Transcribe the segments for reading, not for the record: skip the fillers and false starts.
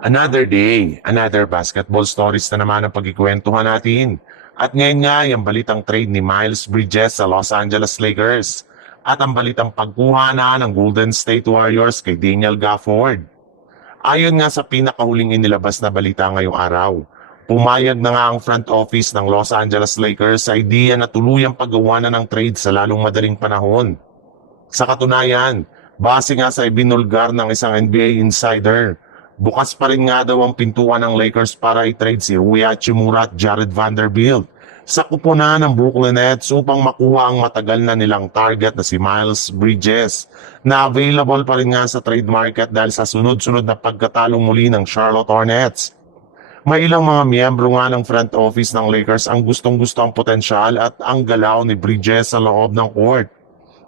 Another day, another basketball stories na naman ang pagkikwentuhan natin. At ngayon nga, yung balitang trade ni Miles Bridges sa Los Angeles Lakers. At ang balitang pagkuha na ng Golden State Warriors kay Daniel Gafford. Ayon nga sa pinakahuling inilabas na balita ngayong araw, pumayag na nga ang front office ng Los Angeles Lakers sa idea na tuluyang paggawa na ng trade sa lalong madaling panahon. Sa katunayan, base nga sa ibinulgar ng isang NBA insider, bukas pa rin nga daw ang pintuan ng Lakers para i-trade si Rui Hachimura at Jared Vanderbilt sa kupunan ng Brooklyn Nets upang makuha ang matagal na nilang target na si Miles Bridges na available pa rin nga sa trade market dahil sa sunod-sunod na pagkatalo muli ng Charlotte Hornets. May ilang mga miyembro nga ng front office ng Lakers ang gustong-gusto ang potensyal at ang galaw ni Bridges sa loob ng court.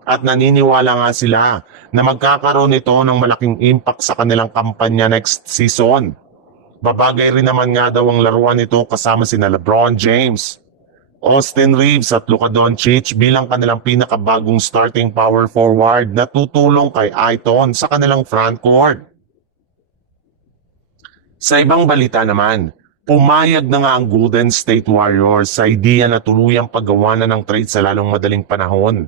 At naniniwala nga sila na magkakaroon ito ng malaking impact sa kanilang kampanya next season. Babagay rin naman nga daw ang laruan nito kasama sina LeBron James, Austin Reeves at Luka Doncic bilang kanilang pinakabagong starting power forward na tutulong kay Ayton sa kanilang front court. Sa ibang balita naman, pumayag na nga ang Golden State Warriors sa idea na tuluyang paggawa na ng trade sa lalong madaling panahon.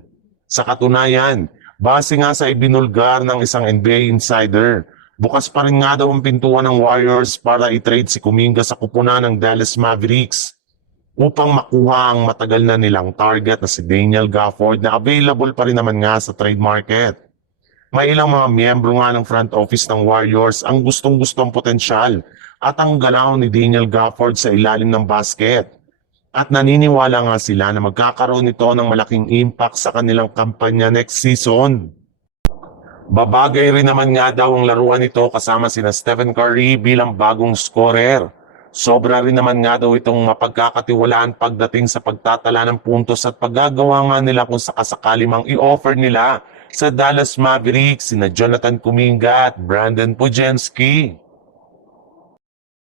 Sa katunayan, base nga sa ibinulgar ng isang NBA insider, bukas pa rin nga daw ang pintuan ng Warriors para i-trade si Kuminga sa kupunan ng Dallas Mavericks upang makuha ang matagal na nilang target na si Daniel Gafford na available pa rin naman nga sa trade market. May ilang mga miyembro nga ng front office ng Warriors ang gustong-gusto ang potensyal at ang galaw ni Daniel Gafford sa ilalim ng basket. At naniniwala nga sila na magkakaroon ito ng malaking impact sa kanilang kampanya next season. Babagay rin naman nga daw ang laruan nito kasama sina Stephen Curry bilang bagong scorer. Sobra rin naman nga daw itong mapagkakatiwalaan pagdating sa pagtatala ng puntos at paggagawa nga nila kung sakasakali mang i-offer nila sa Dallas Mavericks sina Jonathan Kuminga at Brandon Podziemski.